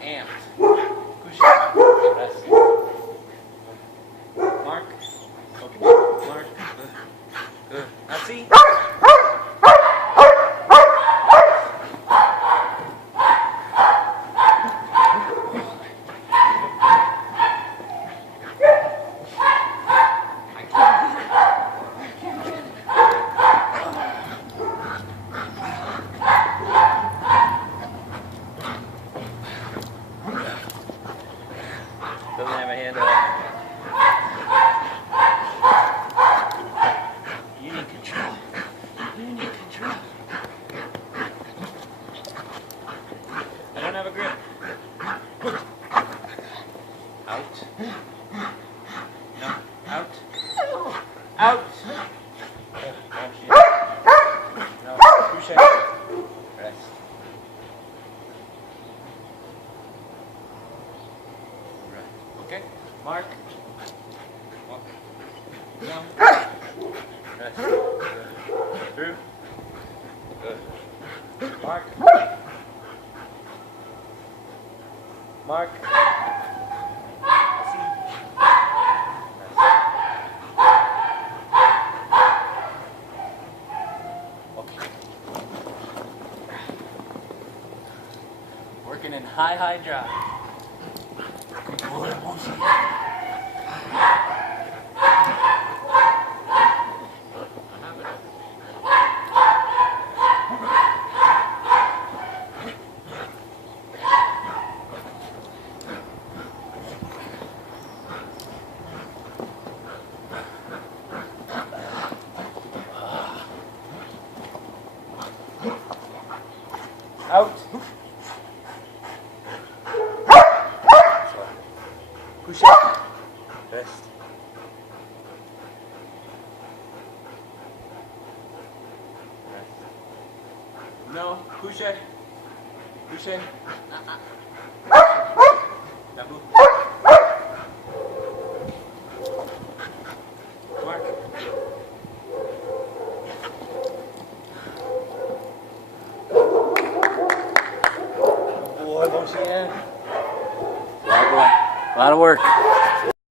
Amped. Push it. Rest. Mark. Okay. Mark. Good. Now see? Doesn't have a handle. You need control. You need control. I don't have a grip. Out. No. Out. Out. No. Push it. Rest. Okay, Mark. Walk. No. Rest. Good. Through. Good. Mark. Mark. See. Rest. Okay. Working in high drive. Out. Push it. Rest. No, push it. Push it. Taboo. Mark. Boy, Moshi, yeah. A lot of work.